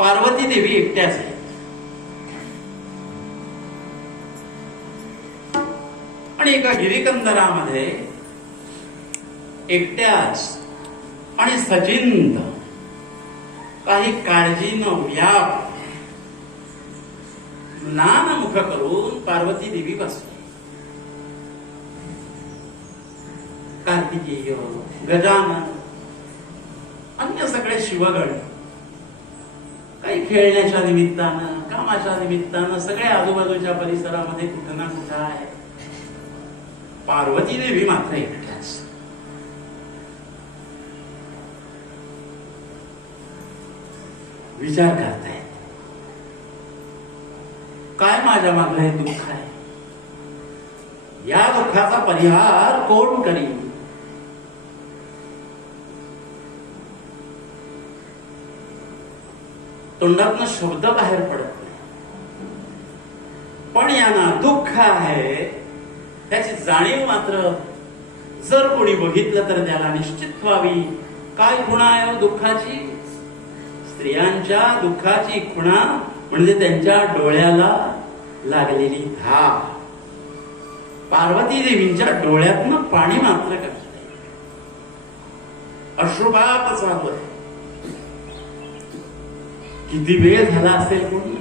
पार्वती देवी एकट्याच आहे. आणि एका गिरिकंदरामध्ये एकट्याच आणि सचिंत काही काळजी न व्याप म्लान मुख करून पार्वती देवी बसली. कार्तिकेय, गजानन, अन्य सगळे शिवगण काही खेळण्याच्या निमित्तानं, कामाच्या निमित्तानं सगळे आजूबाजूच्या परिसरामध्ये कुठं ना कुठं आहे. पार्वती देवी मात्र एकट्याच. विचार करतायत, काय माझ्या मागे हे दुःख आहे, या दुःखाचा परिहार कोण करीन. तोंडातनं शब्द बाहेर पडत नाही. पण यांना दुःख आहे त्याची जाणीव मात्र जर कोणी बघितलं तर त्याला निश्चित व्हावी. काय खुणा आहे दुःखाची? स्त्रियांच्या दुःखाची खुणा म्हणजे त्यांच्या डोळ्याला लागलेली धार. पार्वती देवींच्या डोळ्यातनं पाणी मात्र करते, अश्रुपात चालू आहे. किती वेळ झाला असेल कोणी.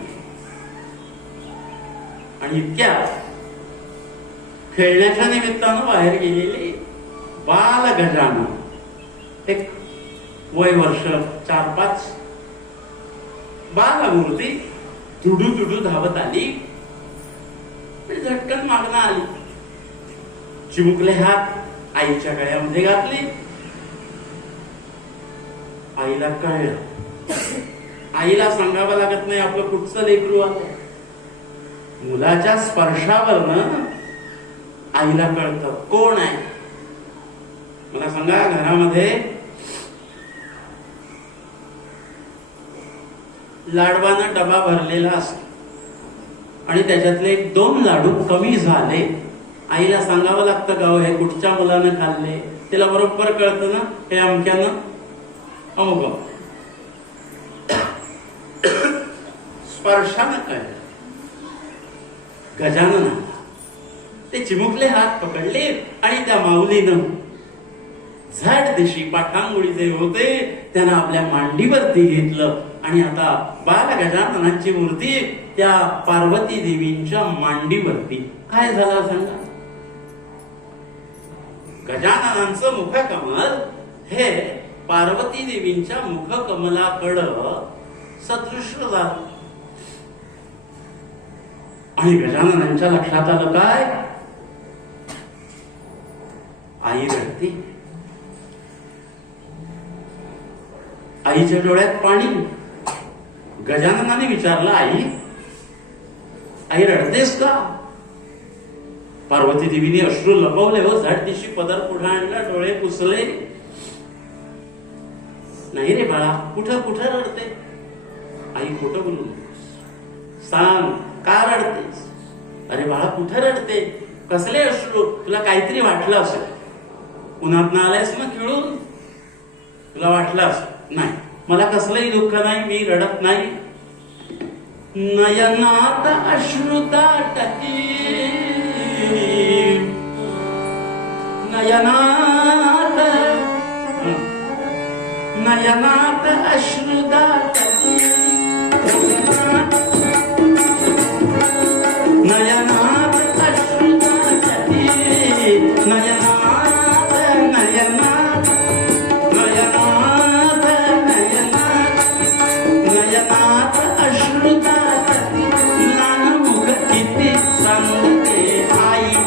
आणि इतक्या खेळण्याच्या निमित्तानं बाहेर गेलेले बाल गजानन, एक वय वर्ष 4-5 बालमूर्ती दुडू दुडू धावत आली. झटकन मागणं आली, चिमुकले हात आईच्या गळ्यामध्ये घातले. आईला कळलं. आईला सांगावं लागत नाही आपलं कुठचं लेकरू आहे. मुलाच्या स्पर्शावरनं आईला कळतं कोण आहे. मला सांगा, घरामध्ये लाडवाना डबा भरलेला असतो आणि त्याच्यातले 2 लाडू कमी झाले, आईला सांगावं लागतं का हे कुठच्या मुलानं खाल्ले. तिला बरोबर कळतं ना, हे अमक्यानं अमुक. स्पर्शानं कळलं. गजानन ते चिमुकले हात पकडले आणि त्या माऊलीनं झाड दिशी पाठांगुळी जे होते त्यांना आपल्या मांडीवरती घेतलं. आणि आता बाल गजाननाची मूर्ती त्या पार्वती देवींच्या मांडीवरती. काय झालं सांगा? गजाननांचं मुखकमल हे पार्वती देवींच्या मुखकमलाकडं सदृश्य झालं. आणि गजाननांच्या लक्षात आलं काय? आई रडते. आईच्या डोळ्यात पाणी. गजाननाने विचारलं, आई आई रडतेस का? पार्वती देवीने अश्रू लपवले हो. झाडदिशी पदर पुढे आणला, डोळे पुसले. नाही रे बाळा, कुठं कुठं रडते? आई खोटं बोलू नकोस, सांग का रडतेस? अरे बाळा कुठं रडते? कसले अश्रू? तुला काहीतरी वाटलं असेल, उन्हात ना आलायस ना खेळून, तुला वाटलं असेल. नाही, मला कसलंही दुःख नाही, मी रडत नाही. नयनात अश्रू दाटती, नयनात नयनात अश्रू दाटती, नयनात अश्रू दाटती, नयनात नयनात नयनात नयनात नयनात अश्रू दाटती. लहान मुख किती सांगते आई.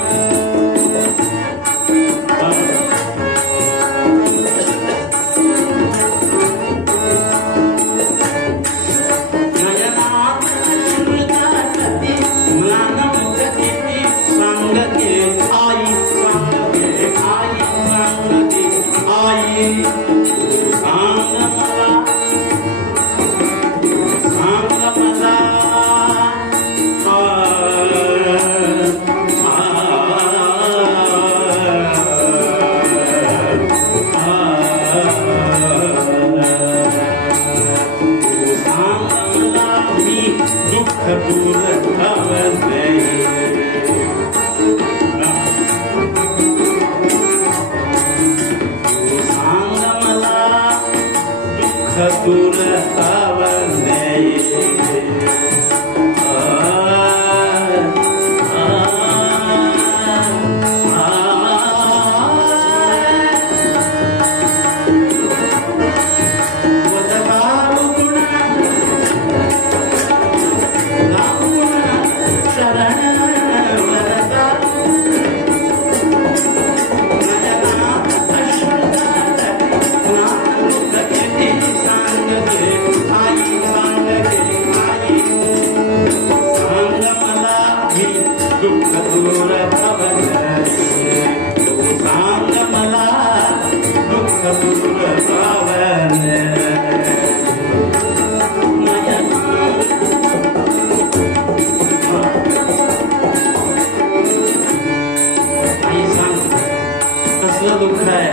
कसलं दुःख आहे?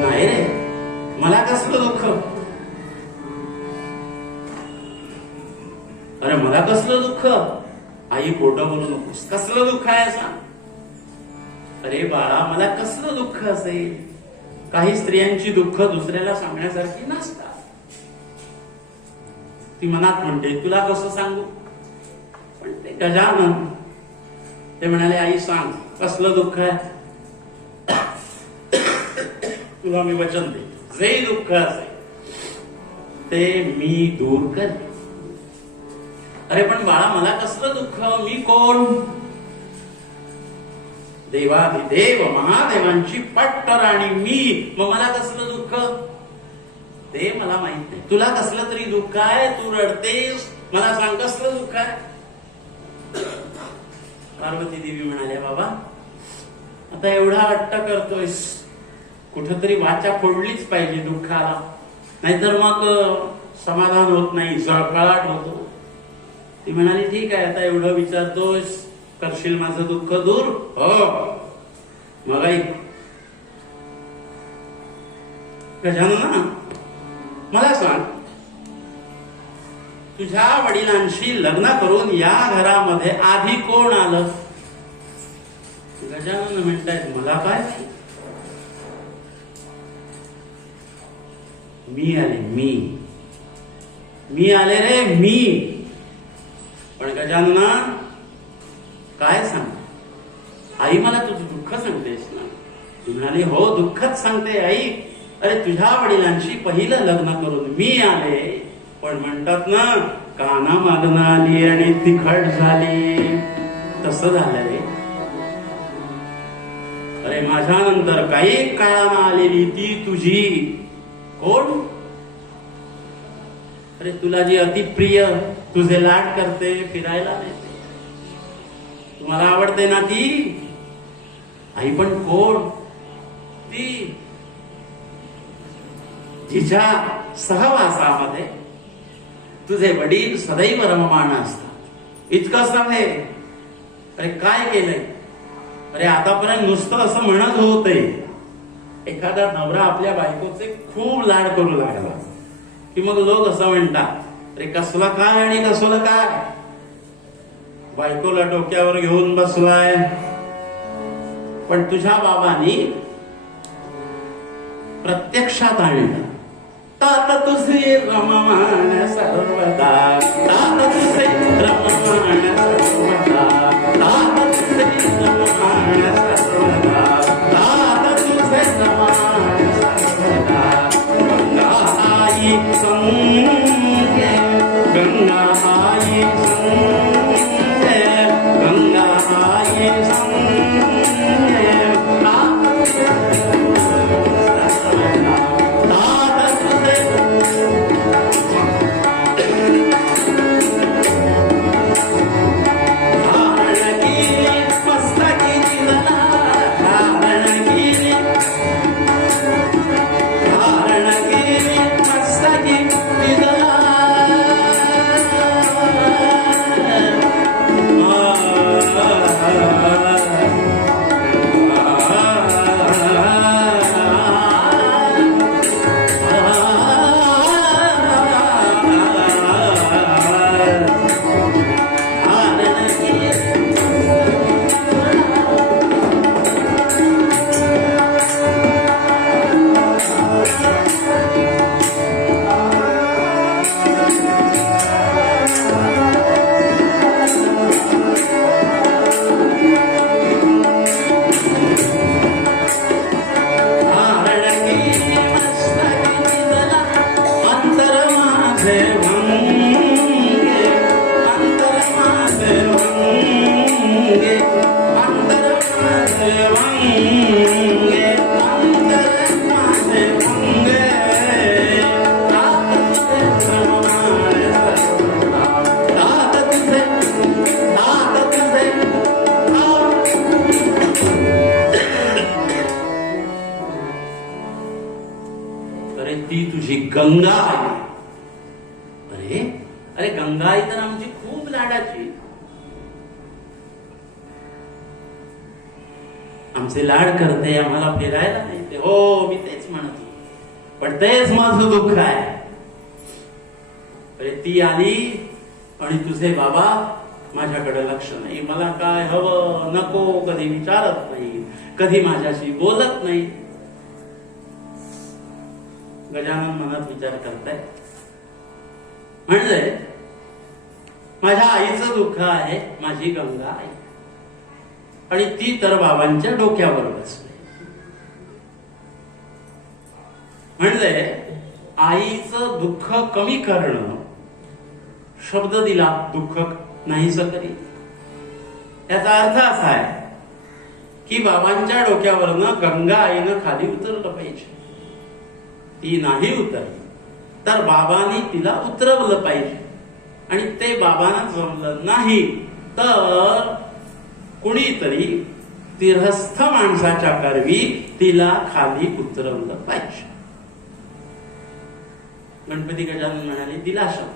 नाही रे, मला कसलं दुःख? अरे मला कसलं दुःख? आई खोटं बोलू नकोस. कसलं दुःख आहे सांग? अरे बाळा, मला कसलं दुःख असेल? काही स्त्रियांची दुःख दुसऱ्याला सांगण्यासारखी नसतात. ती मनात म्हणते तुला कसं सांगू? पण ते गजानन ते म्हणाले आई सांग कसलं दुःख आहे? तुला मी वचन दे, जे दुःख असेल ते मी दूर करेन. अरे पण बाळा, मला कसलं दुःख? मी कोण? देवाधिदेव महादेवांची पट्टराणी मी, मग मला कसलं दुःख? ते मला माहित नाही. तुला कसलं तरी दुःख आहे, तू रडतेस, मला सांग कसलं दुःख आहे? पार्वती देवी म्हणाल्या बाबा, आता एवढा हट्ट करतोयस, कुठंतरी वाचा फोडलीच पाहिजे दुःखाला, नाहीतर मग समाधान होत नाही, जळफळाट होतो. ती म्हणाली ठीक आहे, आता एवढं विचारतोस, करशील माझं दुःख दूर? हो. मग ऐक गजानना, मला सांग, तुझ्या वडिलांशी लग्न करून या घरामध्ये आधी कोण आलं? गजानन म्हणतायत मला काय? मी आले. मी आले रे, मी. पण गजानना काय सांग? आई मला तुझं दुःख सांगतेस ना? ती म्हणाली हो, दुःखच सांगते आई. अरे तुझ्या वडिलांशी पहिलं लग्न करून मी आले, पण म्हणतात ना काना मागणं आली आणि तिखट झाली, तसं झालं रे. अरे माझ्या नंतर काही काळानं आलेली ती तुझी कोण? अरे तुला जी अतिप्रिय, तुझे लाड करते, फिरायला नेते, तुम्हाला आवडते ना ती आई. पण कोण ती? जिच्या सहवासामध्ये तुझे वडील सदैव रममाण असतात, इतकंच आहे. अरे काय केलंय? अरे आतापर्यंत नुसतं असं म्हणत होते, एखादा नवरा आपल्या बायकोचे खूप लाड करू लागला की मग लोक असं म्हणतात, अरे कसला काय आणि कसलं काय, बायकोला डोक्यावर घेऊन बसलाय. पण तुझ्या बाबांनी प्रत्यक्षात आणलं. तात तुझे रममाण सर्वदा, तात तुझे रममाण सर्वदा, तात तुझे रममाण सर्वदा, तात तुझे रममाण सर्वदा. गंगा आई संगे, गंगा आई संगे, गंगा आई संगे, तात तुझे सर्वदा, तात तुझे. धारण केली मस्तकी दिला, धारण केली, धारण केली मस्तकी दिला. गंगा आई. अरे अरे गंगा आई तर आमची खूप लाडाची. आमचे लाड करते, आम्हाला फिरायला नाही ते. हो, मी तेच म्हणतो, पण तेच माझं दुःख आहे. अरे ती आली आणि तुझे बाबा माझ्याकडे लक्ष नाही, मला काय हवं नको कधी विचारत नाही, कधी माझ्याशी बोलत नाही. गजानन मनात विचार करताय, म्हणजे माझ्या आईचं दुःख आहे, माझी गंगा आई, आणि ती तर बाबांच्या डोक्यावर बसली. म्हणजे आईचं दुःख कमी करणं, शब्द दिला दुःख नाहीस करी. याचा अर्थ असा आहे की बाबांच्या डोक्यावरनं गंगा आईनं खाली उतरलं पाहिजे. ती नाही उतरली तर बाबांनी तिला उतरवलं पाहिजे, आणि ते बाबांना जमलं नाही तर कुणीतरी तीर्थस्थ माणसाच्या करवी तिला खाली उतरवलं पाहिजे. गणपती गजानन म्हणाले दिलाशम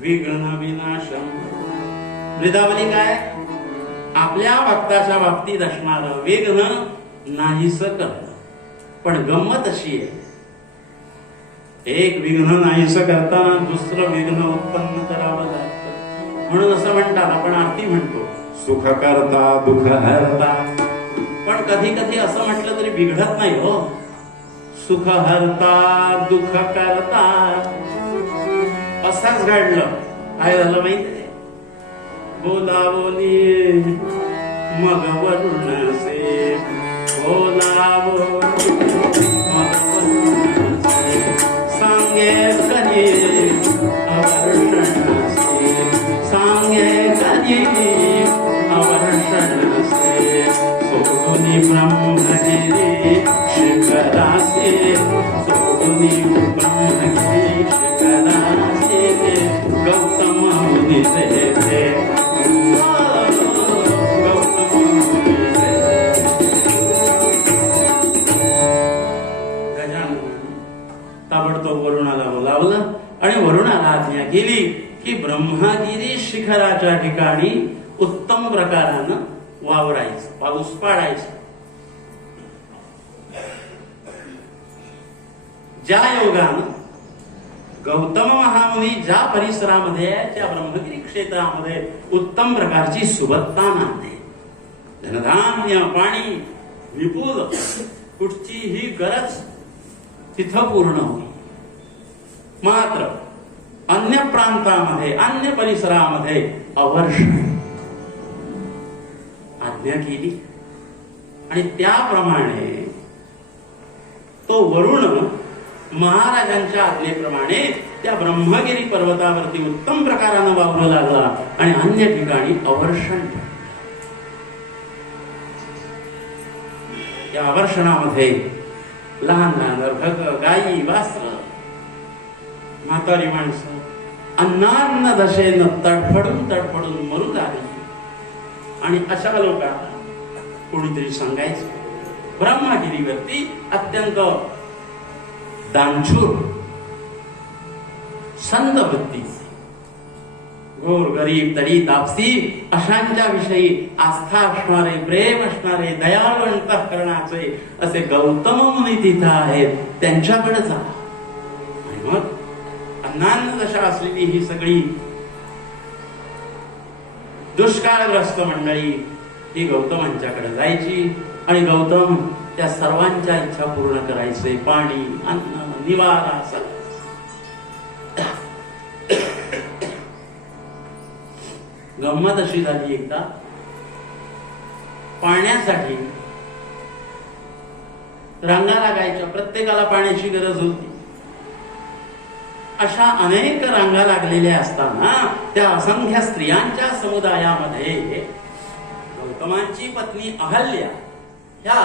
विघ्न विनाशम. वृंदावली काय? आपल्या भक्ताच्या बाबतीत असणार विघ्न नाहीस करणं. पण गंमत अशी आहे, एक विघ्न नाहीस करताना दुसरं विघ्न उत्पन्न करावं लागतं. म्हणून असं म्हणतात, आपण आरती म्हणतो सुख करता दुःख हरता, पण कधी कधी असं म्हटलं तरी बिघडत नाही हो. सुख हरता दुःख करता. असंच घडलं. काय झालं माहितीये? बोला बोली मग वरुण से, बोला बोली मग वरुण से, सांगे कधी अवर्षण से, सांगे कधी अवर्षण से, सोडुनी ब्रह्मगिरी शिखरासे, सोडुनी ब्रह्मगिरी शिखरासे, गौतम मुनी से ताबडतोब वरुणाला बोलावलं आणि वरुणाला आज्ञा केली की ब्रह्मगिरी शिखराच्या ठिकाणी उत्तम प्रकारानं वावरायचं, पाऊस पाडायचं. ज्या योगानं गौतम महामुनी ज्या परिसरामध्ये आहे त्या ब्रह्मगिरी क्षेत्रामध्ये उत्तम प्रकारची सुबत्ता नांदे, धनधान्य पाणी विपुल, कुठचीही गरज तिथं पूर्ण होईल. मात्र अन्य प्रांतामध्ये अन्य परिसरामध्ये अवर्षण आज्ञा केली, आणि त्याप्रमाणे तो वरुण महाराजांच्या आज्ञेप्रमाणे त्या ब्रह्मगिरी पर्वतावरती उत्तम प्रकारानं वावरू लागला आणि अन्य ठिकाणी अवर्षण. या अवर्षणामध्ये लहान लहान अर्भक, गायी, वासर, म्हातारी माणसं अन्नान्न दशेनं तडफडून तडफडून मरू लागली. आणि अशा लोकांना कोणीतरी सांगायचं, ब्रह्मगिरीवरती अत्यंत दानशूर, संत वृत्तीचे, गोर गरीब तडी तापसी अशांच्या विषयी आस्था असणारे, प्रेम असणारे, दयाळू अंतःकरणाचे असे गौतम मुनी तिथं आहेत, त्यांच्याकडे जा. आणि मग अन्नान्न दशा असलेली ही सगळी दुष्काळग्रस्त मंडळी ही गौतमांच्याकडे जायची आणि गौतम त्या सर्वांच्या इच्छा पूर्ण करायचे. पाणी, अन्न, निवारा सगळं. गंमत अशी झाली, एकदा पाण्यासाठी रांगा लागायच्या, प्रत्येकाला पाण्याची गरज होती. अशा अनेक रांगा लागलेल्या असताना त्या असंख्य स्त्रियांच्या समुदायामध्ये गौतमांची पत्नी अहल्या, ह्या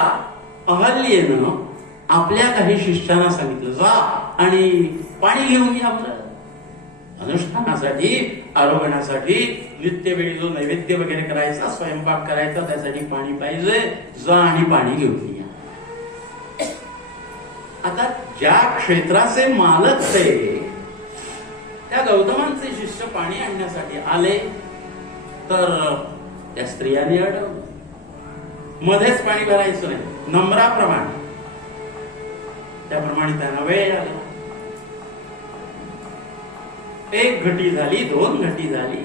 अहल्येनं आपल्या काही शिष्यांना सांगितलं, जा आणि पाणी घेऊन या बरं. अनुष्ठानासाठी, आरोग्यासाठी, नित्यवेळी जो नैवेद्य वगैरे करायचा, स्वयंपाक करायचा, त्यासाठी पाणी पाहिजे, जा आणि पाणी घेऊन या. आता ज्या क्षेत्राचे मालक ते, त्या गौतमांचे शिष्य पाणी आणण्यासाठी आले तर त्या स्त्रियांनी अडवलं. मध्येच पाणी भरायचं नाही, नम्राप्रमाणे. त्याप्रमाणे त्यांना वेळ आला. 1 घटी झाली, 2 घटी झाली,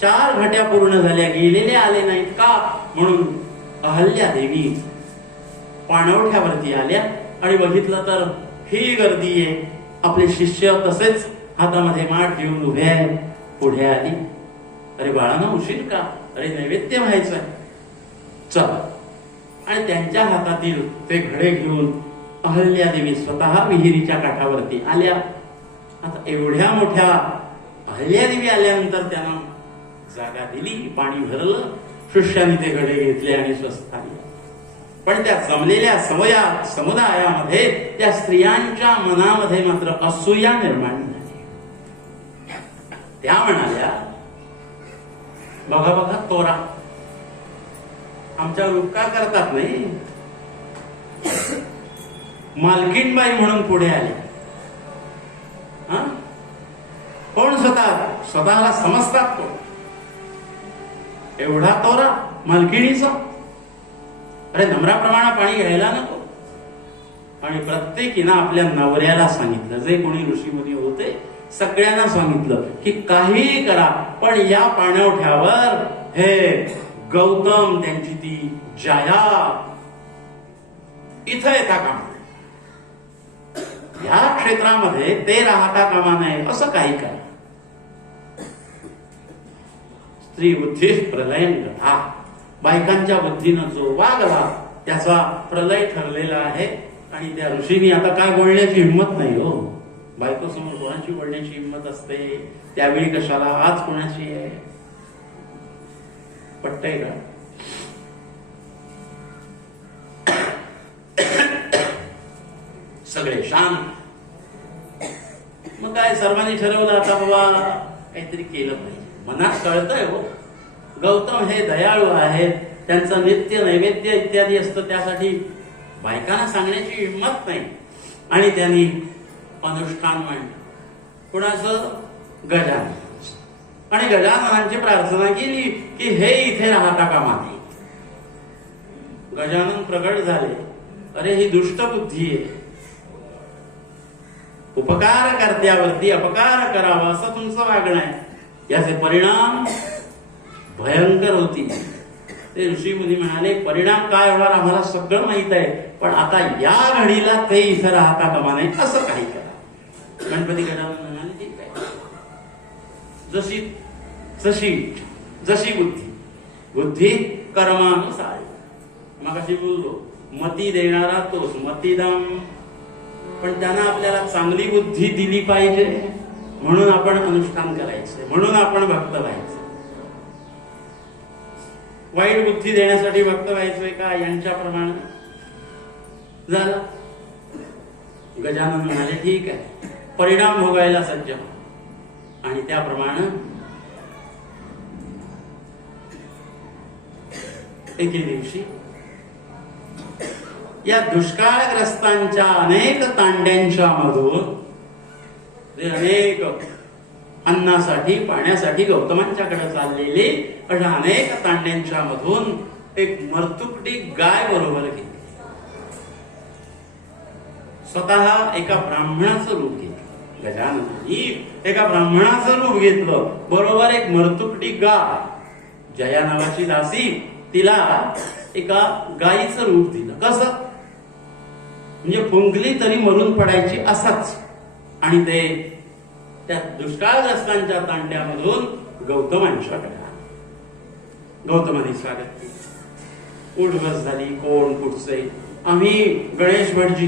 4 घट्या पूर्ण झाल्या, गेलेले आले नाहीत का म्हणून अहल्या देवी पाणवठ्यावरती आल्या आणि बघितलं तर ही गर्दी आहे. आपले शिष्य तसेच हातामध्ये माठ घेऊन उभे आहे. पुढे आली. अरे बाळांनो, उशीर का? अरे नैवेद्य व्हायचं आहे, चला. आणि त्यांच्या हातातील ते घडे घेऊन अहल्या देवी स्वतः विहिरीच्या काठावरती आल्या. आता एवढ्या मोठ्या अहल्या देवी आल्यानंतर त्यांना जागा दिली, पाणी भरलं, शिष्याने ते घडे घेतले आणि स्वस्थ आले. पण त्या जमलेल्या समुदायामध्ये त्या स्त्रियांच्या मनामध्ये मात्र असूया निर्माण झाली. त्या म्हणाल्या, बघा बघा तोरा, आमच्यावर उपकार करतात नाही. मालकीणबाई म्हणून पुढे आले. कोण स्वतःला समजतात कोण? एवढा तोरा मालकिणीचा? अरे नम्राप्रमाणे पाणी घ्यायला नको. आणि प्रत्येकीनं आपल्या नवऱ्याला सांगितलं, जे कोणी ऋषीमुनी होते सगळ्यांना सांगितलं की काहीही करा, पण या पाणवठ्यावर हे गौतम, त्यांची ती जाया इथं येता कामा, या क्षेत्रामध्ये ते राहता कामा नये, असं काही करा. स्त्री बुद्धी प्रलयन कथा, बायकांच्या बुद्धीनं जो वागला त्याचा प्रलय ठरलेला आहे. आणि त्या ऋषींनी आता काय बोलण्याची हिंमत नाही हो. बायको समोर कोणाची बोलण्याची हिंमत असते? त्यावेळी कशाला, आज कोणाची आहे? पटतंय का? सगळे शांत. मग काय, सर्वांनी ठरवलं आता बाबा काहीतरी केलं पाहिजे. मनात कळतंय हो, गौतम हे दयाळू आहेत, त्यांचं नित्य नैवेद्य इत्यादी असतं, त्यासाठी बायकांना सांगण्याची हिंमत नाही. आणि त्यांनी अनुष्ठान मांडलं. कुणाचं? गजानन. आणि गजाननांची प्रार्थना केली की हे इथे राहता कामा नये. गजानन प्रगट झाले. अरे ही दुष्ट बुद्धी आहे, उपकार कर्त्यावरती अपकार करावा असं तुमचं वागणं आहे. याचे परिणाम भयंकर होतील. ते ऋषी मुनी म्हणाले, परिणाम काय होणार आम्हाला सगळं माहित आहे, पण आता या घडीला ते इथं राहता कामा नये, असं काही करा. गणपती गजानन म्हणाले, ठीक आहे, जशी जशी जशी बुद्धी कर्मानुसार. मग अशी बोललो, मती देणारा तोच मतीदम. पण त्यांना आपल्याला चांगली बुद्धी दिली पाहिजे, म्हणून आपण अनुष्ठान करायचं, म्हणून आपण भक्त व्हायचं. वाईट बुद्धी देण्यासाठी भक्त व्हायचंय का? यांच्याप्रमाणे झालं. गजानन म्हणाले, ठीक आहे, परिणाम भोगायला सज्ज. आणि त्याप्रमाणे एके दिवशी या दुष्काळग्रस्तांच्या अनेक तांड्यांच्या मधून अनेक अन्नासाठी पाण्यासाठी गौतमांच्याकडे चाललेले अशा अनेक तांड्यांच्या मधून एक मर्तुकडी गाय बरोबर घेतली. स्वतः एका ब्राह्मणाचं रूप घेतलं. गजाननांनी एका ब्राह्मणाचं रूप घेतलं, बरोबर एक मर्तुकडी गाय. जया नावाची दासी, तिला एका गायीचं रूप दिलं. कसं? म्हणजे फुंकली तरी मरून पडायची असाच. आणि ते त्या दुष्काळग्रस्तांच्या तांड्यामधून गौतमांच्याकडे आले. गौतमांनी स्वागत केलं. उठबस झाली. कोण कुठचे? आम्ही गणेश भटजी.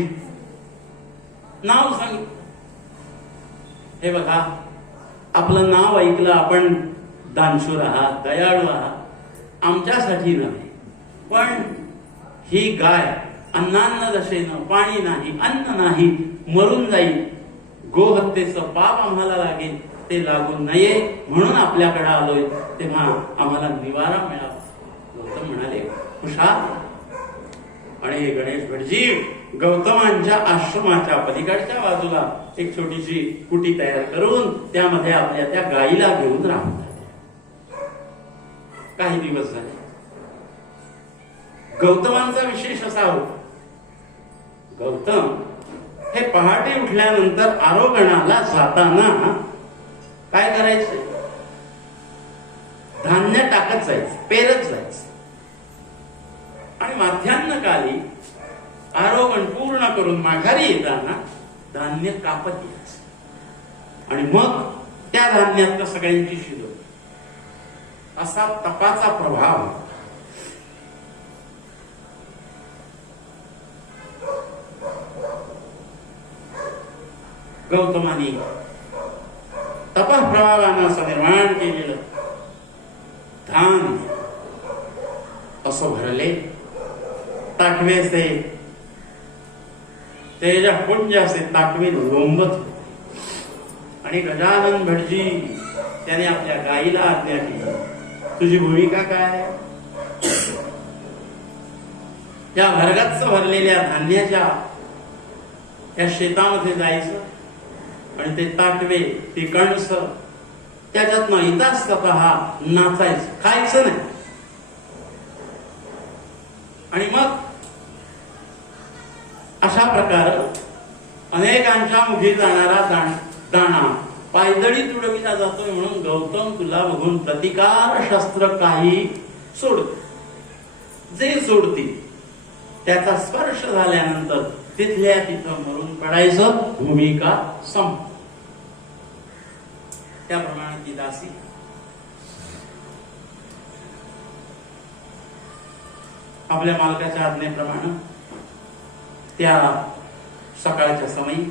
नाव सांगितलं. हे बघा, आपलं नाव ऐकलं, आपण दानशूर आहात, दयाळू आहात, आमच्यासाठी नव्हे, पण ही गाय अन्नान्न दशेनं, पाणी नाही, अन्न नाही, मरून जाईल. गोहत्येचं पाप आम्हाला लागेल, ते लागू नये म्हणून आपल्याकडे आलोय, तेव्हा आम्हाला निवारा मिळावा. गौतम म्हणाले, हुशार. आणि गणेश भटजी गौतमांच्या आश्रमाच्या पलीकडच्या बाजूला एक छोटीशी कुटी तयार करून त्यामध्ये आपल्या त्या गायीला घेऊन राहून झाले. काही दिवस झाले. गौतमांचा विशेष असा होता, गौतम हे पहाटे उठल्यानंतर आरोगणाला जाताना काय करायचे? धान्य टाकत जायचं, पेरत जायचं, आणि माध्यान्हकाली आरोगण पूर्ण करून माघारी येताना धान्य कापत यायचं आणि मग त्या धान्यात सगळ्यांची शिदो. असा तपाचा प्रभाव. गौतमानी तपप्रभावानं असं निर्माण केलेलं धान्य असं भरले ताटवे असे, तेजपुंज असे ताटवे लोंबत होते. आणि गजानन भटजी त्याने आपल्या गाईला आज्ञा केली, तुझी भूमिका काय? या भरगच्च भरलेल्या धान्याच्या या शेतामध्ये जायचं आणि ते ताटवे, ती कणस त्याच्यात इतस्ततः नाचायचं, खायचं नाही. आणि मग अशा प्रकारे अनेकांच्या मुखी जाणारा दाणा पायदळी तुडविला जातोय. म्हणून गौतम तुला बघून प्रतिकार शस्त्र काही सोडत, जे सोडतील त्याचा स्पर्श झाल्यानंतर तिथल्या तिथं मरून पडायचं, भूमिका संप. त्याप्रमाणे ती दासी आपल्या मालकाच्या आज्ञेप्रमाणे त्या सकाळच्या समयी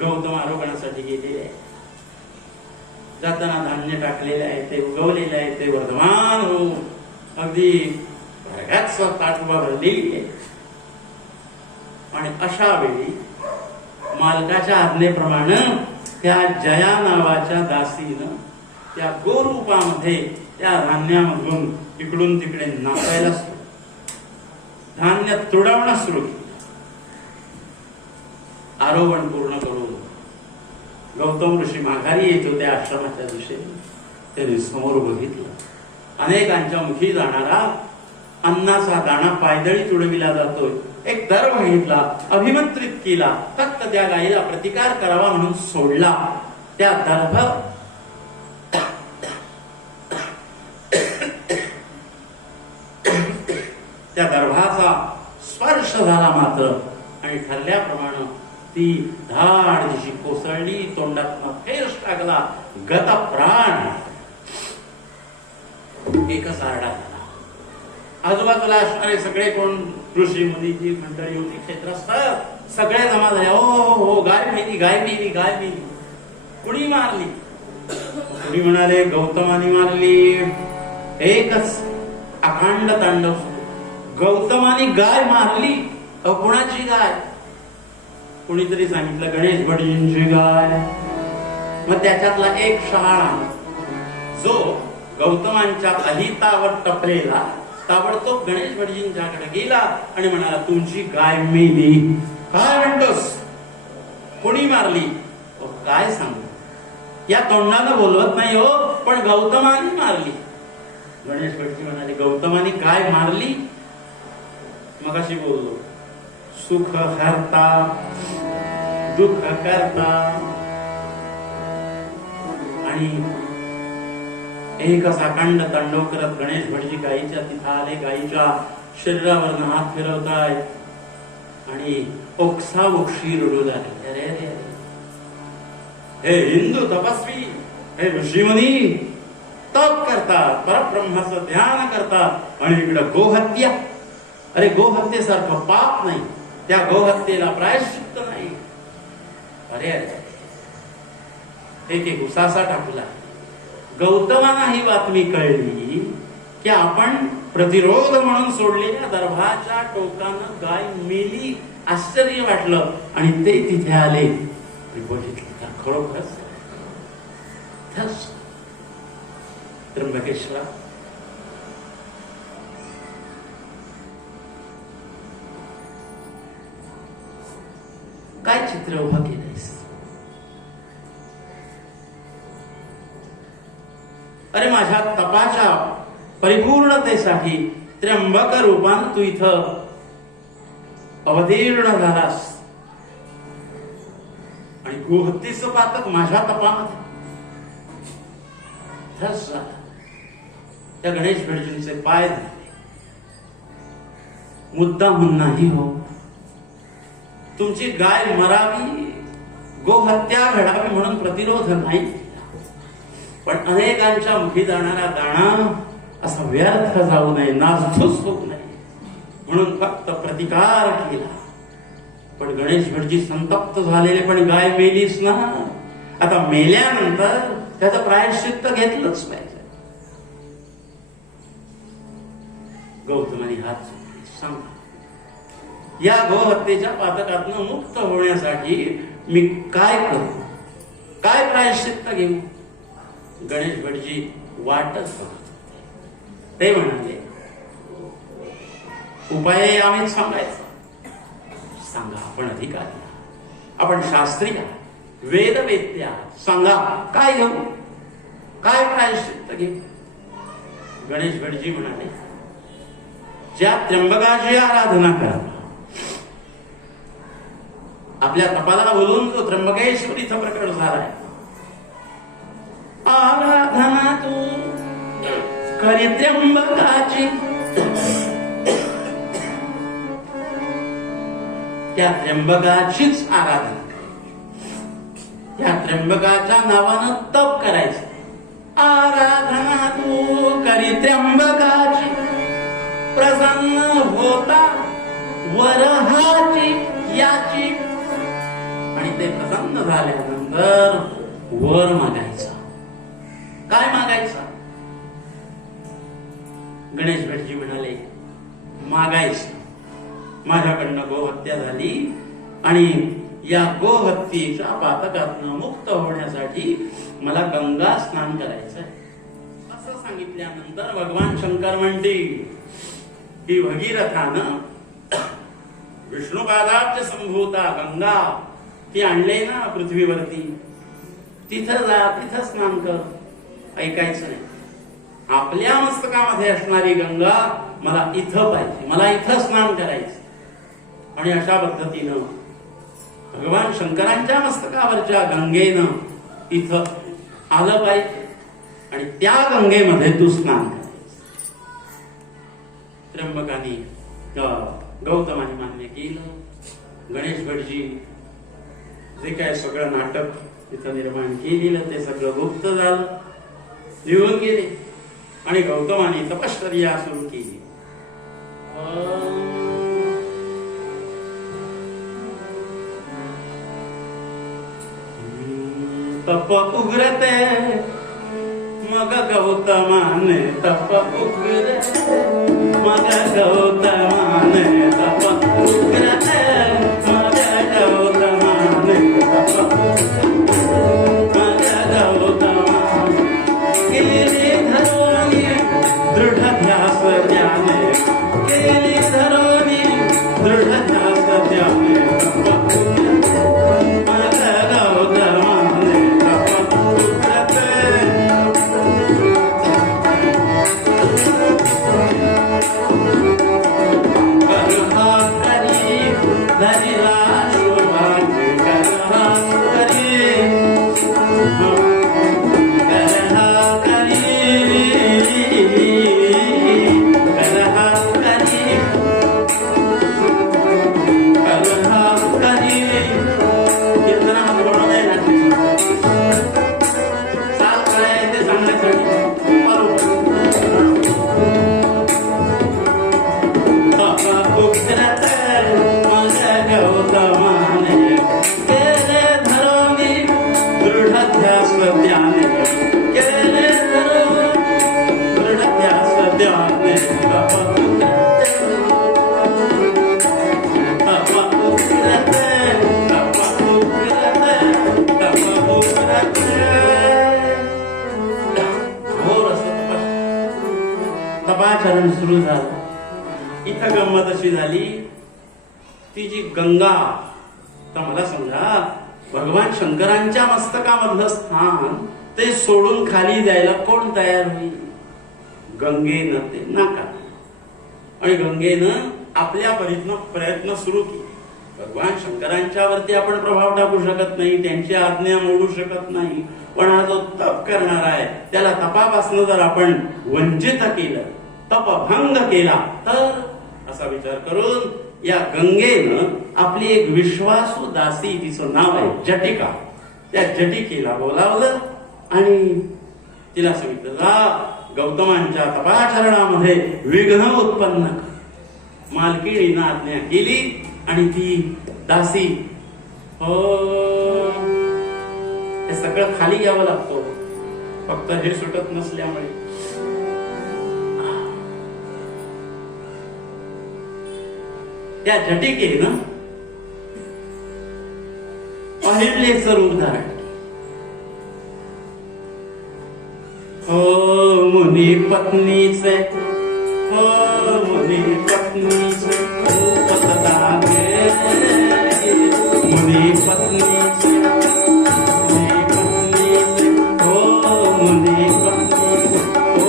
गौतम आरोग्यासाठी गेलेले आहे. जाताना धान्य टाकलेले आहे, ते उगवलेले आहे, ते वर्धमान होऊन अगदी भरगच्च ताटवा भरलेली आहे. आणि अशा वेळी मालकाच्या आज्ञेप्रमाणे त्या जया नावाच्या दासीनं त्या गोरूपामध्ये त्या धान्यामधून इकडून तिकडे नाचायला सुरू, धान्य तुडवणं सुरू केलं. आरोहण पूर्ण करून गौतम ऋषी माघारी येत होते आश्रमाच्या दिशेने. त्यांनी समोर बघितलं, अनेकांच्या मुखी जाणारा अन्नाचा दाणा पायदळी तुडविला जातोय. एक दर्भ घेतला, अभिमंत्रित केला, फक्त त्या गाईला प्रतिकार करावा म्हणून सोडला. त्या दर्भ त्या दर्भाचा स्पर्श झाला मात्र, आणि ठरल्याप्रमाणे ती धाड दिशी कोसळली, तोंडात फेस टाकला, गत प्राण एकच आरडा झाला. आजूबाजूला असणारे सगळे कोण ऋषी मुनी जी मंडळी होती क्षेत्रस्थ सगळे जमा झाले. हो, गाय मेली, गाय मेली, गाय मेली. कुणी मारली? कुणी म्हणाले गौतमानी मारली. एकच अखंड तांडव. गौतमानी गाय मारली. कुणाची गाय? कुणीतरी सांगितलं गणेश भटजींची गाय. मग त्याच्यातला एक शहाणा जो गौतमांच्या अहितावर टपलेला ताबडतोब गणेश भटजींच्याकडे गेला आणि म्हणाला, तुमची गाय मेली. काय म्हणतोस? कोणी मारली? काय सांगू, या तोंडानं बोलवत नाही हो, पण गौतमानी मारली. गणेश भटजी म्हणाले, गौतमानी गाय मारली? मगाशी बोललो, सुख हरता दुःख करता. आणि एकच अखंड तांडव करत गणेश भटजी गायीच्या तिथं आले. गायीच्या शरीरावर हात फिरवताय आणि ओक्साबोक्षी रडू लागले. अरे अरे, हे हिंदू तपस्वी, हे ऋषीमुनी तप करतात, परब्रह्माचं ध्यान करतात, आणि इकडं गोहत्या. अरे गोहत्येसारखं पाप नाही, त्या गोहत्येला प्रायश्चित्त नाही. अरे अरे, एक उसासा टाकला. गौतमांना ही बातमी कळली की आपण प्रतिरोध म्हणून सोडलेल्या दर्भाच्या टोकानं गाय मेली. आश्चर्य वाटलं आणि ते तिथे आले आणि बघितलं का खरोखरच त्र्यंबकेश्वर काय चित्र उभं केलंयस? अरे माझ्या तपाच्या परिपूर्णतेसाठी त्र्यंबक रूपान तू इथं अवतीर्ण झालास आणि गोहत्तीचं पातक माझ्या तपामध्ये धस झाला. त्या गणेश भटजींचे पाय धरले. मुद्दाम नाही हो, तुमची गाय मरावी, गोहत्या घडावी म्हणून प्रतिरोध नाही, पण अनेकांच्या मुखी जाणारा दाणा असा व्यर्थ जाऊ नये, नासधूस होऊ नये म्हणून फक्त प्रतिकार केला. पण गणेश भटजी संतप्त झालेले, पण गाय मेलीस ना, आता मेल्यानंतर त्याचं प्रायश्चित्त घेतलंच पाहिजे. गौतमाने हात जोडले, सांगा या गोहत्येच्या पातकातनं मुक्त होण्यासाठी मी काय करू, काय प्रायश्चित्त घेऊ. गणेश भटजी वाटच बघत होते. ते म्हणाले, उपाय आम्हीच सांगायचा. सांगा, आपण अधिकारी, आपण शास्त्री, वेदवेत्या, सांगा काय घेऊ, काय प्रायश्चित्त घेऊ. गणेश भटजी म्हणाले, ज्या त्र्यंबकाची आराधना करा, आपल्या कपाला बोलून तो त्र्यंबकेश्वर इथं प्रकट झालाय, आराधना तू करी त्र्यंबकाची, त्या त्र्यंबकाचीच आराधना करायची, त्या त्र्यंबकाच्या नावानं तप करायचं. आराधना तू करी त्र्यंबकाची, प्रसन्न होता वरहाची याची, आणि ते प्रसन्न झाल्यानंतर वर मागायचा. काय मागायचा. गणेश भटजी म्हणाले, मागायचं माझ्याकडनं गोहत्या झाली आणि या गोहत्येच्या पातकातनं मुक्त होण्यासाठी मला गंगा स्नान करायचंय. असं सांगितल्यानंतर भगवान शंकर म्हणते की भगीरथानं विष्णुपादाब्ज संभूता गंगा ती आणले ना पृथ्वीवरती, तिथं जा, तिथं स्नान कर. ऐकायचं नाही. आपल्या मस्तकामध्ये असणारी गंगा मला इथं पाहिजे, मला इथं स्नान करायचं. आणि अशा पद्धतीनं भगवान शंकरांच्या मस्तकावरच्या गंगेनं इथं आलं पाहिजे आणि त्या गंगेमध्ये तू स्नान करायचं. त्र्यंबकानी गौतमाने मान्य केलं. गणेश भटजी जे काय सगळं नाटक इथं निर्माण केलेलं ते सगळं गुप्त झालं, निघून गेले आणि गौतमाने तपश्चर्या सुरू केली. तप उग्रते मग गौतमाने तप उग्रते, मग गौतमाने तप उग्रते, मग गौतमाने तप मग गौतमाने केली धरोनी दृढ ध्यास ध्याने, केली धरोनी दृढ ध्यास ध्याने, तपाचरण सुरू झालं. इथं गंमत अशी झाली, ती जी गंगा, तर मला समजा भगवान शंकरांच्या मस्तकामधलं स्थान ते सोडून खाली जायला कोण तयार होईल. गंगेनं ते नाकारलं. आणि गंगेनं आपल्या परीतनं प्रयत्न सुरू केले. भगवान शंकरांच्या वरती आपण प्रभाव टाकू शकत नाही, त्यांची आज्ञा मोडू शकत नाही, पण हा जो तप करणार आहे त्याला तपापासून जर आपण वंचित केलं, तपभंग केला तर, असा विचार करून या गंगेनं आपली एक विश्वासू दासी, तिचं नाव आहे जटिका, त्या जटिकेला बोलावलं आणि तिला सांगितलं, जा गौतमांच्या तपाचरणामध्ये विघ्न उत्पन्न कर. मालकीणीनं आज्ञा केली आणि ती दासी, हो, हे सगळं खाली घ्यावं लागतो, फक्त हे सुटत नसल्यामुळे. त्या जटिकेनं अहिल्याचं रूप धारण केलं. हो मुनी पत्नीचे, हो मुनी पत्नीचे रूप सदा गे, मुनी पत्नीचे, मुनी पत्नीचे, हो मुनी पत्नी, हो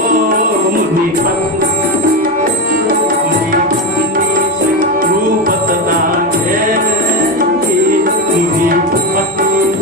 मुनी पत्नी, मुनी पत्नीचे रूप सदा गे, मुनी पत्नीचे,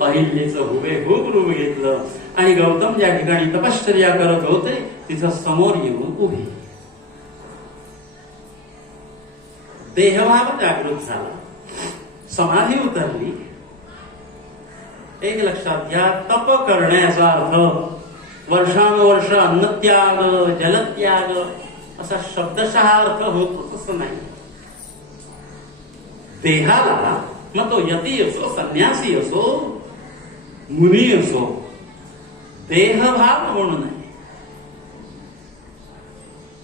अहिल्याचं हुबेहूब रूप घेतलं आणि गौतम ज्या ठिकाणी तपश्चर्या करत होते तिथं समोर येऊन उभी. देहभाव जागृत झाला, समाधी उतरली. एक लक्षात घ्या, तप करण्याचा अर्थ वर्षानुवर्ष अन्नत्याग, जलत्याग असा शब्दशः अर्थ होतो तसं नाही. देहाला, मग तो यती असो, संन्यासी असो, मुनी असो, देहभाव म्हणून आहे.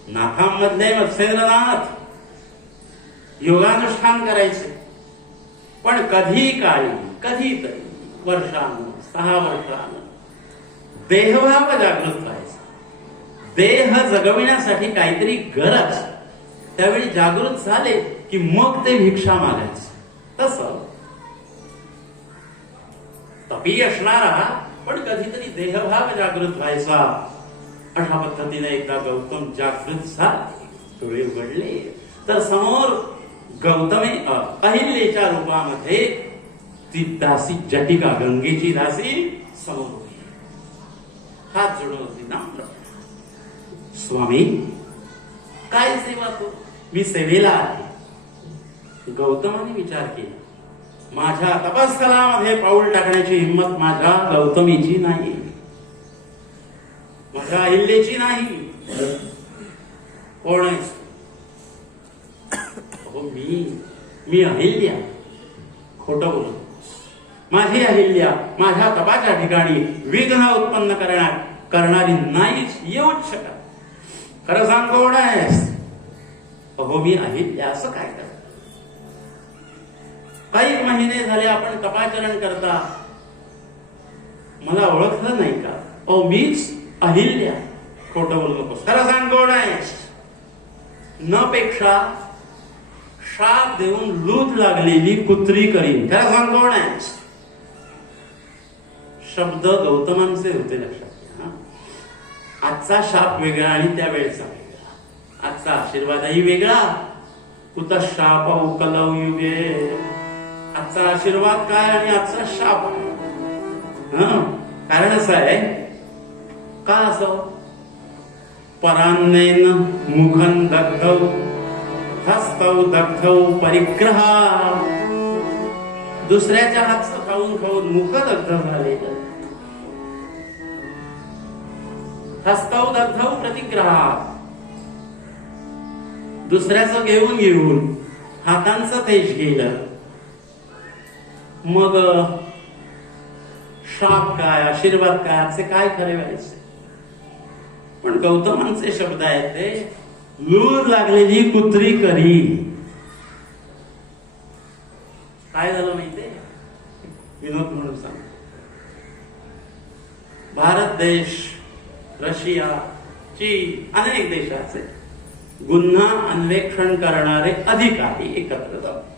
नाथांमधले मत्स्येंद्रनाथ योगानुष्ठान करायचे, पण कधी काळी, कधीतरी वर्षानं, 6 वर्षानं देहभाव जागृत व्हायचा. देह जगविण्यासाठी काहीतरी गरज, त्यावेळी जागृत झाले की मग ते भिक्षा मागायचं. तसं तपी असणारा पण कधीतरी देहभाव जागृत व्हायचा. अशा पद्धतीने एकदा गौतम जागृत झाले, डोळे उघडले तर समोर गौतमी अहिल्याच्या रूपामध्ये ती दासी जटिका, गंगेची दासी समोर होती. हात जोडून होती, नाम स्वामी काय सेवा तो, मी सेवेला आहे. गौतमाने विचार केला, माझ्या तपस्थलामध्ये पाऊल टाकण्याची हिंमत माझ्या गौतमीची नाही, माझ्या अहिल्याची नाही. कोण आहेस? हो मी अहिल्या. खोटं बोलतो. माझी अहिल्या माझ्या तपाच्या ठिकाणी विघ्न उत्पन्न करणारी नाहीच, येऊच शकत. खरं सांग, कोण आहेस? अहो मी अहिल्या. असं काय करत? काही महिने झाले आपण तपाचरण करता, मला ओळखलं नाही का? अहो मीच अहिल्या. खोटं बोलू नकोस. खरं सांग, कोण आहेस? न पेक्षा शाप देऊन लूट लागलेली कुत्री करीन. खरं सांग, कोण आहेस? शब्द गौतमांचे होते, लक्षात घ्या. आजचा शाप वेगळा आणि त्यावेळेचा वेगळा. आजचा आशीर्वादही वेगळा. कुत शाप कलौ युगे. आजचा आशीर्वाद काय आणि आजचा शाप काय? कारण असं आहे, का असं? परान्नेन मुखं दग्धौ हस्तौ दग्धौ परिग्रहा. दुसऱ्याच्या हातचं खाऊन खाऊन मुख दग्ध झालेलं. हस्तौ दग्धौ प्रतिग्रहात. दुसऱ्याचं घेऊन घेऊन हातांचं तेज गेलं. मग शाप काय आशीर्वाद काय असे काय खरे व्हायचे. पण गौतमांचे शब्द आहेत ते, लूर लागलेली कुत्री करी. काय झालं माहितीये, विनोद म्हणून सांग. भारत देश, रशिया, चीन अनेक देशाचे गुन्हा अन्वेषण करणारे अधिकारी एकत्र झाले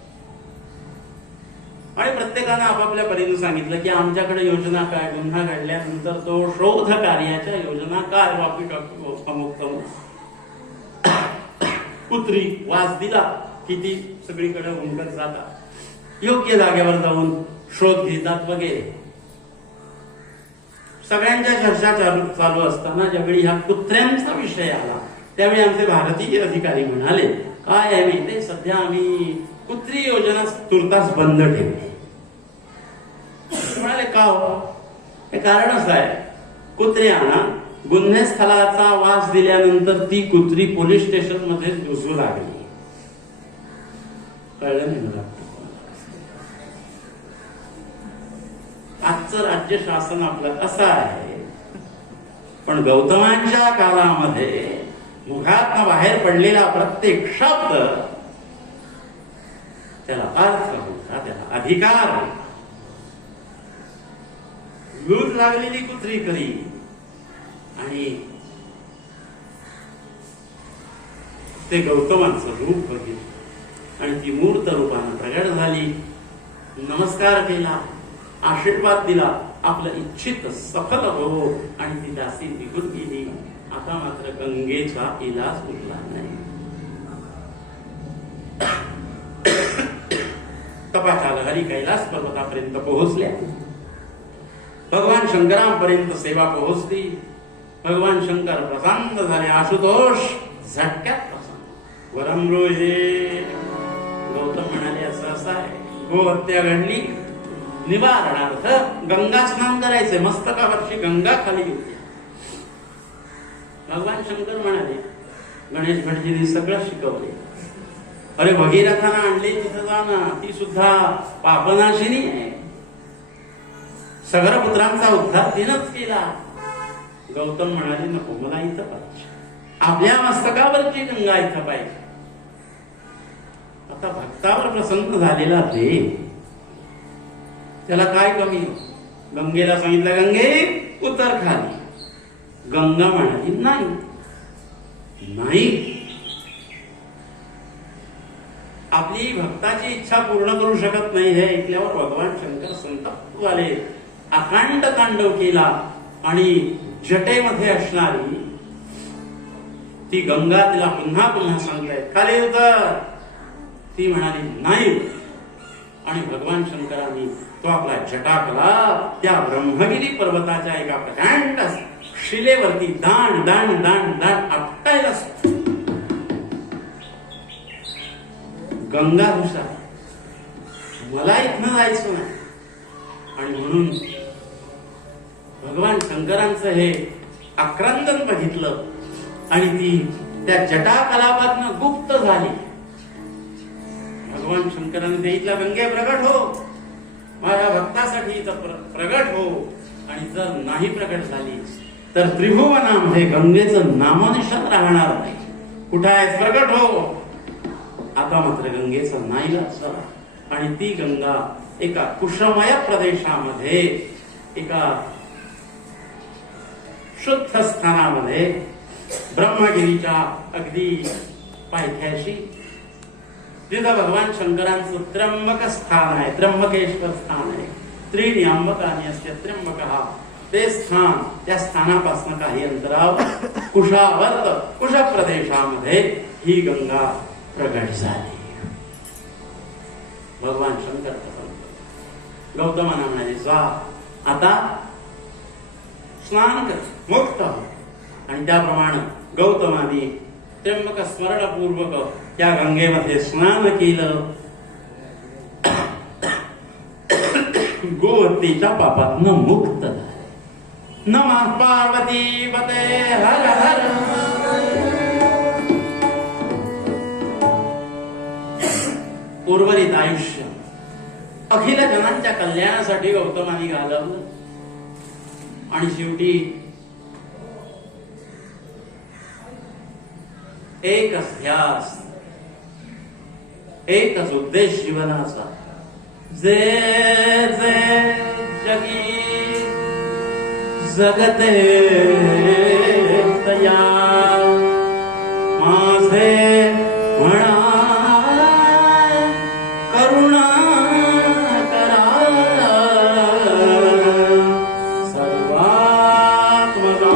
आणि प्रत्येकानं आपापल्या परीने सांगितलं की आमच्याकडे योजना काय, गुन्हा घडल्यानंतर तो शोध कार्याच्या योजना काय, वापी अमुक कुत्री वास दिला की ती सगळीकडे हुंकत जातात, योग्य जागेवर जाऊन शोध घेतात वगैरे. सगळ्यांच्या चर्चा चालू असताना ज्यावेळी हा कुत्र्यांचा विषय आला त्यावेळी आमचे भारतीय अधिकारी म्हणाले, काय आहे माहिती, सध्या आम्ही कुत्री योजना तुर्तास बंद ठेवली. म्हणाले का हो? हे कारण असं आहे, कुत्र्यांना गुन्हेस्थळाचा वास दिल्यानंतर ती कुत्री पोलीस स्टेशन मध्ये घुसू लागली. कळलं नाही मला. आजचं राज्य शासन आपलं असं आहे. पण गौतमांच्या काळामध्ये मुखातनं बाहेर पडलेला प्रत्येक शब्द त्याला अर्थ होता, त्याला अधिकार होता. लूट लागलेली कुत्री करी आणि ते गौतमांचं रूप बघितलं आणि ती मूर्त रूपानं प्रगट झाली. नमस्कार केला, आशीर्वाद दिला, आपलं इच्छित सफल हो आणि ती दासी निघून गेली. आता मात्र गंगेचा इलाज उरला नाही. तपाच्या लहरी कैलास पर्वतापर्यंत पोहोचल्या. भगवान शंकरांपर्यंत सेवा पोहोचली. भगवान शंकर प्रसन्न झाले. आशुतोष झटक्यात प्रसन्न. वरमृहे गौतम म्हणाले, असं असं आहे, गोहत्या घडली, निवारणार्थ गंगा स्नान करायचे, मस्तकावरची गंगा खाली होती. भगवान शंकर म्हणाले, गणेश भटजींनी सगळं शिकवले. अरे भगीरथांना आणले तिथं जा ना, ती सुद्धा पापनाशिनी आहे. सगळ्या पुत्रांचा उद्धार तिनंच केला. गौतम म्हणाले, नको, मला इथं पाहिजे, आपल्या मस्तकावरची गंगा इथं पाहिजे. आता भक्तावर प्रसन्न झालेला देव, त्याला काय कमी. गंगेला सांगितलं, गंगे उतर खाली. गंगा म्हणाली, नाही, आपली भक्ताची इच्छा पूर्ण करू शकत नाही. हे ऐकल्यावर भगवान शंकर संतप्त झाले. अखंड तांडव केला आणि जटेमध्ये असणारी ती गंगा तिला पुन्हा पुन्हा सांगताय, खाली उतर. ती म्हणाली नाही. आणि भगवान शंकरांनी तो आपला जटाकला त्या ब्रह्मगिरी पर्वताच्या एका प्रचंड शिलेवरती दाण दाण दाण दाण आपटायला. गंगा हुसा, मला इथनं जायचं नाही. आणि म्हणून भगवान शंकरांचं हे आक्रंदन बघितलं आणि ती त्या जटाकलापातनं गुप्त झाली. भगवान शंकरांनी सांगितलं, गंगे प्रगट हो, माझ्या भक्तासाठी प्रगट हो. आणि जर नाही प्रगट झाली तर त्रिभुवनामध्ये गंगेचं नामनिशाण राहणार नाही. कुठं आहे, प्रगट हो. आता मात्र गंगेचा नाईलाज झाला आणि ती गंगा एका कुशमय प्रदेशामध्ये, एका शुद्ध स्थानामध्ये, ब्रह्मगिरीच्या अगदी पायथ्याशी, जिथं भगवान शंकरांचं त्र्यंबक स्थान आहे, त्र्यंबकेश्वर स्थान आहे. त्रीणि अंबकानि अस्य त्र्यंबकः, ते स्थान, त्या स्थानापासून काही अंतरावर कुशावर्त, कुश प्रदेशामध्ये ही गंगा प्रगट झाली. भगवान शंकर प्रसन्न. गौतमांना म्हणाले, जा आता स्नान कर, मुक्त हो. आणि त्याप्रमाणे गौतमाने त्र्यंबक स्मरणपूर्वक त्या गंगेमध्ये स्नान केलं. गोहत्येच्या पापातनं मुक्त झाले. नमः पार्वती पते हर हर। उर्वरित आयुष्य अखिल जनांच्या कल्याणासाठी गौतमाने घालवलं आणि शेवटी एकच ध्यास, एकच उद्देश जीवनाचा, जे जे जगी जगते तया माझे म्हणा करुणा करा सर्वात्मका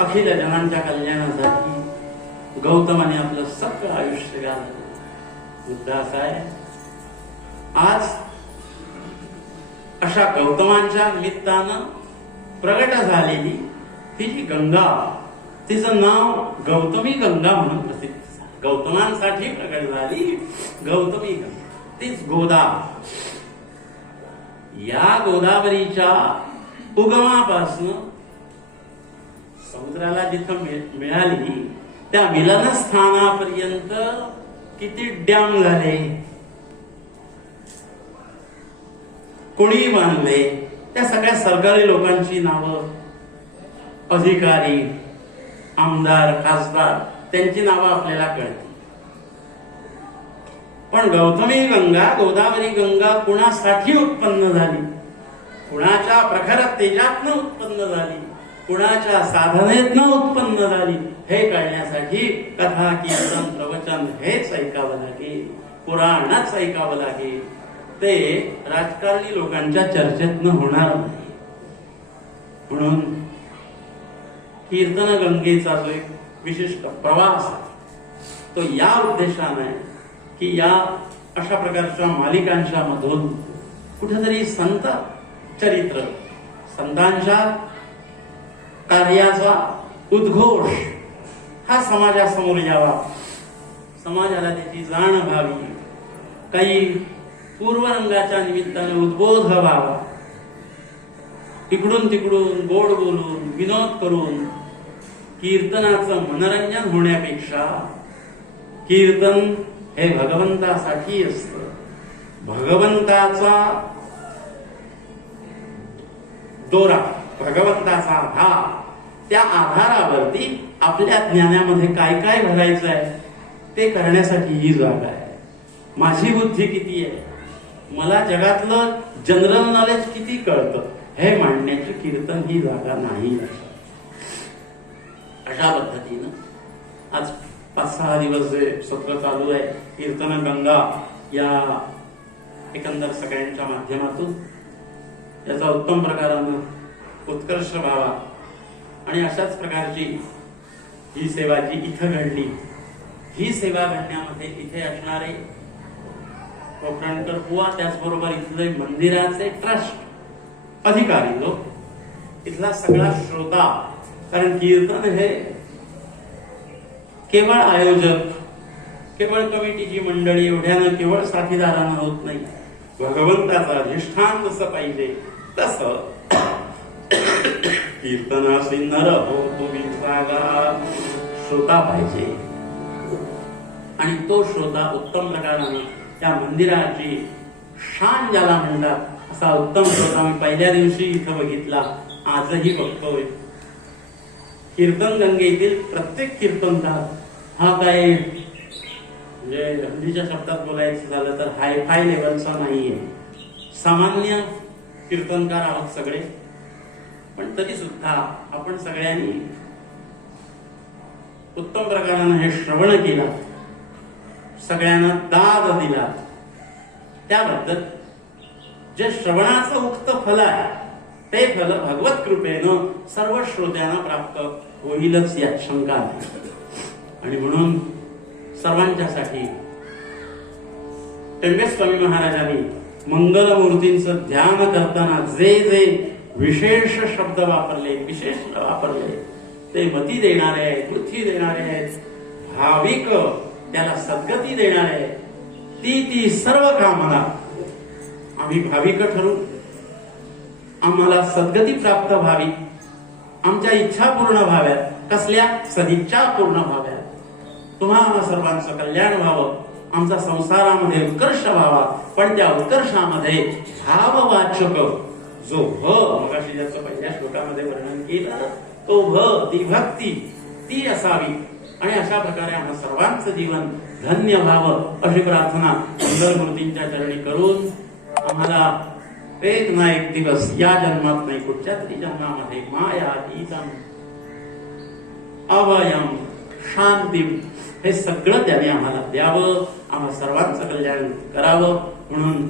अखिल जनांच्या कल्याणासाठी गौतमाने आपलं सगळं आयुष्य घालवलं. मुद्दा असा आहे, आज अशा गौतमांच्या निमित्तानं प्रगट झालेली ही जी गंगा, तिचं नाव गौतमी गंगा म्हणून प्रसिद्ध झालं. गौतमांसाठी प्रगट झाली गौतमी गंगा, तीच गोदा. या गोदावरीच्या उगमापासनं समुद्राला जिथं मिळाली त्या मिलनस्थानापर्यंत किती डॅम झाले, कोणी बांधले, त्या सगळ्या सरकारी लोकांची नावं, अधिकारी, आमदार, खासदार, त्यांची नावं आपल्याला कळतील. पण गौतमी गंगा, गोदावरी गंगा कुणासाठी उत्पन्न झाली, कुणाच्या प्रखर तेजातनं उत्पन्न झाली, कुणाच्या साधनेतनं उत्पन्न झाली, हे कळण्यासाठी कथा, कीर्तन, प्रवचन हेच ऐकावं लागेल, पुराणच ऐकावं लागेल. ते राजकारणी लोकांच्या चर्चेतनं होणार नाही. म्हणून कीर्तन गंगेचा जो एक विशिष्ट प्रवास आहे तो या उद्देशाने आहे की या अशा प्रकारच्या मालिकांच्या मधून कुठेतरी संत चरित्र, संतांच्या कार्याचा उद्घोष हा समाजासमोर यावा, समाजाला त्याची जाण व्हावी, काही पूर्वरंगाच्या निमित्ताने उद्बोध व्हावा. इकडून तिकडून गोड बोलून, विनोद करून कीर्तनाचं मनोरंजन होण्यापेक्षा कीर्तन हे भगवंतासाठी असतं. भगवंताचा दोरा, भगवंताचा आधार, त्या आधारावरती आपल्या ज्ञानामध्ये काय काय भरायचं आहे ते करण्यासाठी ही जागा आहे. माझी बुद्धी किती आहे, मला जगातलं जनरल नॉलेज किती कळतं हे मांडण्याची कीर्तन ही जागा नाही. अशा पद्धतीनं आज 5-6 दिवस जे सत्र चालू आहे कीर्तन गंगा या एकंदर सगळ्यांच्या माध्यमातून याचा उत्तम प्रकारानं उत्कर्ष व्हावा आणि अशाच प्रकारची ही सेवा जी इथं घडली, ही सेवा घडण्यामध्ये इथे असणारे कोकणकर बुवा, त्याचबरोबर इथले मंदिराचे ट्रस्ट अधिकारी लोक, इथला सगळा श्रोता, कारण कीर्तन हे केवळ आयोजक, केवळ कमिटीची मंडळी एवढ्यानं, केवळ साथीदारांना होत नाही. भगवंताचा अधिष्ठान जसं पाहिजे तसं कीर्तनासी नर हो तुम्ही जागा श्रोता पाहिजे. आणि तो श्रोता उत्तम प्रकाराने त्या मंदिराची शान ज्याला म्हणतात असा उत्तम श्रोता आम्ही पहिल्या दिवशी इथं बघितला, आजही बघतोय. कीर्तन गंगेतील प्रत्येक कीर्तनकार हा काय म्हणजे हल्लीच्या शब्दात बोलायचं झालं तर हायफाय लेवलचा नाहीये. सामान्य कीर्तनकार आहोत सगळे, पण तरी सुद्धा आपण सगळ्यांनी उत्तम प्रकारानं हे श्रवण केलं, सगळ्यांना दाद दिला. त्याबद्दल जे श्रवणाचं उक्त फल आहे ते फल भगवत कृपेनं सर्व श्रोत्यांना प्राप्त होईलच यात शंका नाही. आणि म्हणून सर्वांच्यासाठी टेंबेस्वामी महाराजांनी मंगलमूर्तींचं ध्यान करताना जे जे विशेष शब्द वापरले, विशेष वापरले, ते मती देणारे आहेत, बुद्धी देणारे आहेत, भाविक त्याला सद्गती देणारे आहेत. ती सर्व कामाला आम्ही भाविक ठरू, आम्हाला सद्गती प्राप्त व्हावी, आमच्या इच्छा पूर्ण व्हाव्यात. कसल्या? सदिच्छा पूर्ण व्हाव्यात. तुम्हाला सर्वांचं कल्याण व्हावं, आमचा संसारामध्ये उत्कर्ष व्हावा. पण त्या उत्कर्षामध्ये भाववाचक जो मगाशी ज्याचं पहिल्या श्लोकामध्ये वर्णन केलं तो ती भक्ती ती असावी. आणि अशा प्रकारे आम्हा सर्वांचं जीवन धन्य व्हावं अशी प्रार्थना सुंदरमूर्तींच्या चरणी करून आम्हाला एक ना एक दिवस या जन्मात नाही कुठच्या तरी जन्मामध्ये मायातीतम अभयम शांती हे सगळं त्याने आम्हाला द्यावं, आम्हा सर्वांचं कल्याण करावं. म्हणून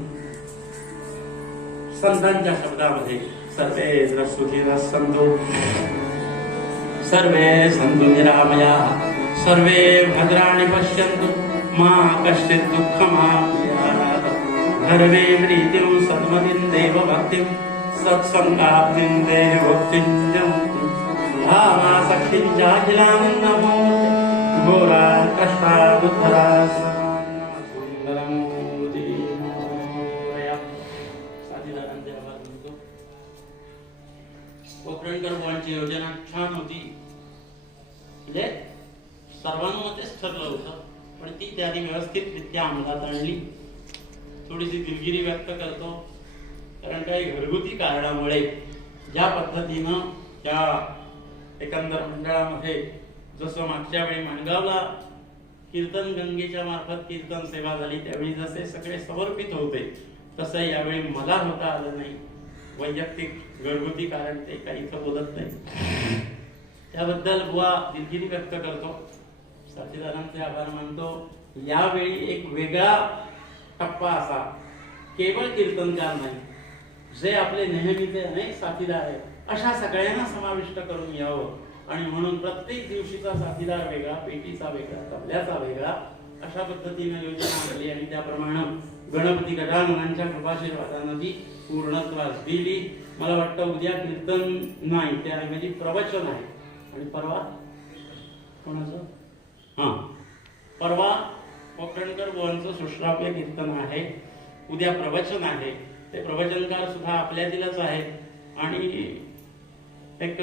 संतांच्या शब्दामध्ये सर्वे सुखीनः सन्तु, सर्वे सन्तु निरामयाः, सर्वे भद्राणि पश्यन्तु, मा कश्चित् दुःखमाप्नुयात्. सर्वे प्रीतिं सद्मतिं देवभक्तिं सत्सङ्गाब्धिं देवभक्तिं जन्ति. भावासक्तिं चाखिलानन्दमूर्ति घोरा कष्टादुद्धरा सुन्दरं मोदीमोरया. साथीदारांचे आभार मानतो. कोकणकर बुवांची योजना छान होती, म्हणजे सर्वानुमतेच ठरलं होतं, पण ती त्यांनी व्यवस्थितरित्या अंमलात आणली. थोडीशी दिलगिरी व्यक्त करतो, कारण काही घरगुती कारणामुळे ज्या पद्धतीनं त्या एकंदर मंडळामध्ये जसं मागच्या वेळी माणगावला कीर्तन गंगेच्या मार्फत कीर्तन सेवा झाली, त्यावेळी जसे सगळे समर्पित होते तसं यावेळी मला होता आलं नाही. वैयक्तिक घरगुती कारण ते काही इथं बोलत नाही, त्याबद्दल बुवा दिलगिरी व्यक्त करतो. साथीदारांचे आभार मानतो. यावेळी एक वेगळा टप्पा असा, केवळ कीर्तनकार नाही, जे आपले नेहमीचे अनेक साथीदार आहेत अशा सगळ्यांना समाविष्ट करून यावं. आणि म्हणून प्रत्येक दिवशीचा साथीदार वेगळा, पेटीचा वेगळा, तबल्याचा वेगळा, अशा पद्धतीने योजना आली. आणि त्याप्रमाणे गणपती गजाननांच्या कृपाशीर्वादानं ती पूर्णत्वास दिली. मला वाटतं उद्या कीर्तन नाही, त्याऐवजी प्रवचन आहे. आणि परवा कोणाचं? परवा कोकणकर बुवांचं सुश्राव्य कीर्तन आहे, उद्या प्रवचन आहे. ते प्रवचनकार सुद्धा आपल्यातीलच आहेत. आणि एक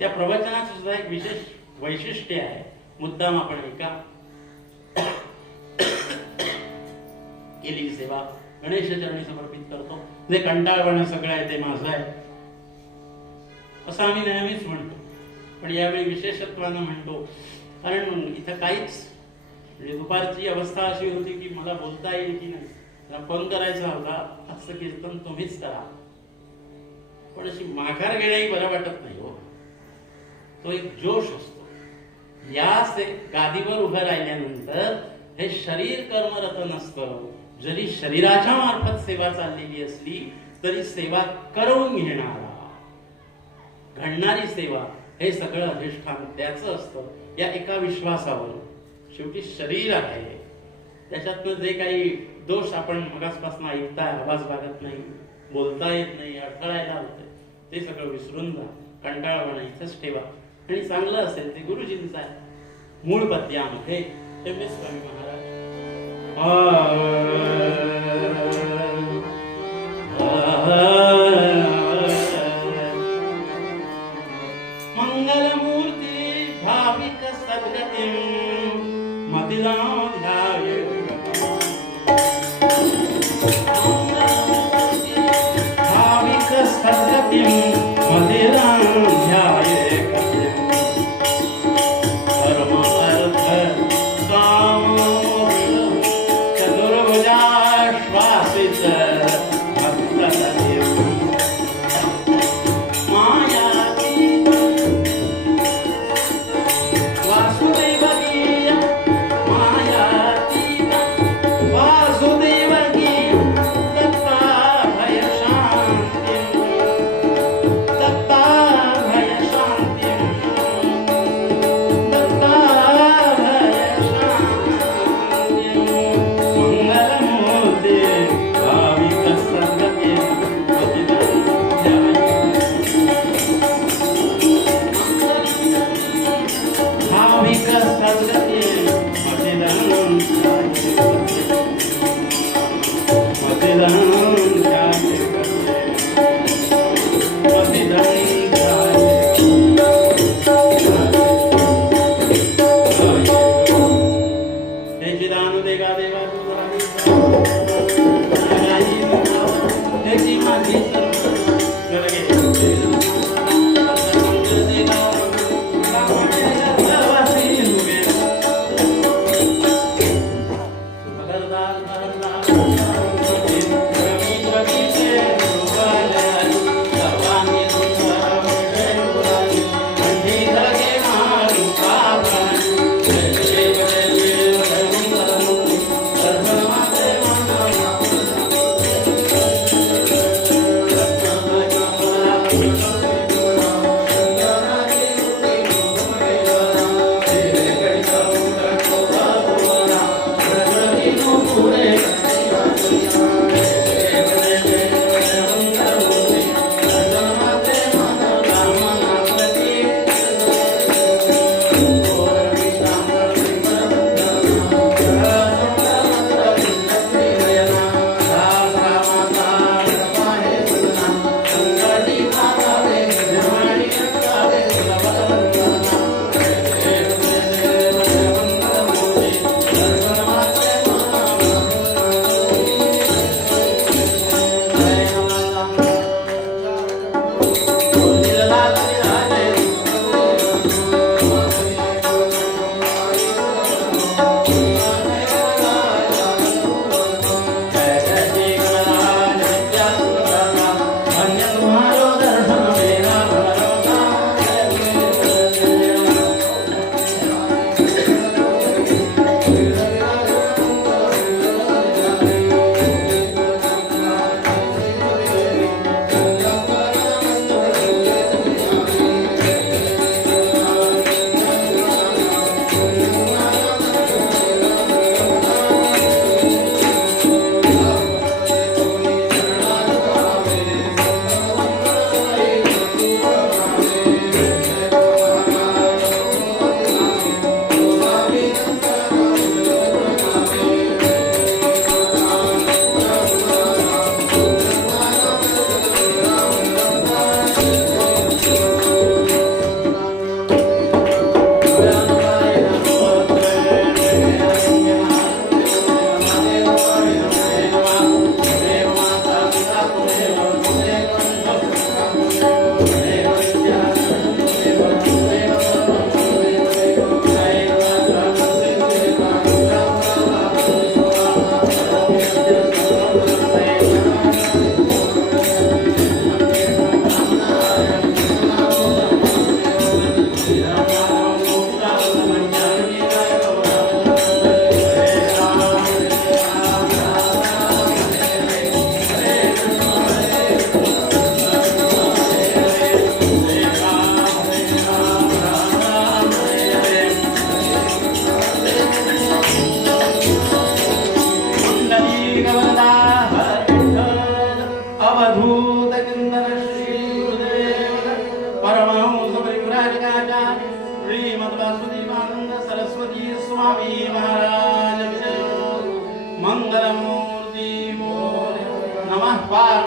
त्या प्रवचनाचं सुद्धा एक विशेष वैशिष्ट्य आहे. मुद्दाम आपण एका केलेली सेवा गणेश चरणी समर्पित करतो. जे कंटाळवाणं सगळं आहे ते माझं आहे असं आम्ही नेहमीच म्हणतो, पण यावेळी विशेषत्वानं म्हणतो, कारण इथं काहीच म्हणजे दुपारची अवस्था अशी होती की मला बोलता येईल की नाही. फोन करायचा होता, असं कीर्तन तुम्हीच करा, पण अशी माघार घेण्याही बरं वाटत नाही हो. तो एक जोश असतो. या गादीवर उभं राहिल्यानंतर हे शरीर कर्मरत नसतं. जरी शरीराच्या मार्फत सेवा चाललेली असली तरी सेवा करून घेणारा, घडणारी सेवा हे सगळं अधिष्ठान त्याचं असतं. या एका विश्वासावर शेवटी शरीर आहे, त्याच्यातनं जे काही दोष आपण मगासपासून ऐकताय, आवाज लागत नाही, बोलता येत नाही, अडथळायला होते, ते सगळं विसरून जा. कंटाळवाणं इथंच ठेवा. आणि चांगलं असेल ते गुरुजींचं आहे. मूळ पद्यामध्ये टेंबेस्वामी महाराज मंगलमूर्ती भाविक सद्गतिं मतिलां ध्याये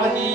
पावनी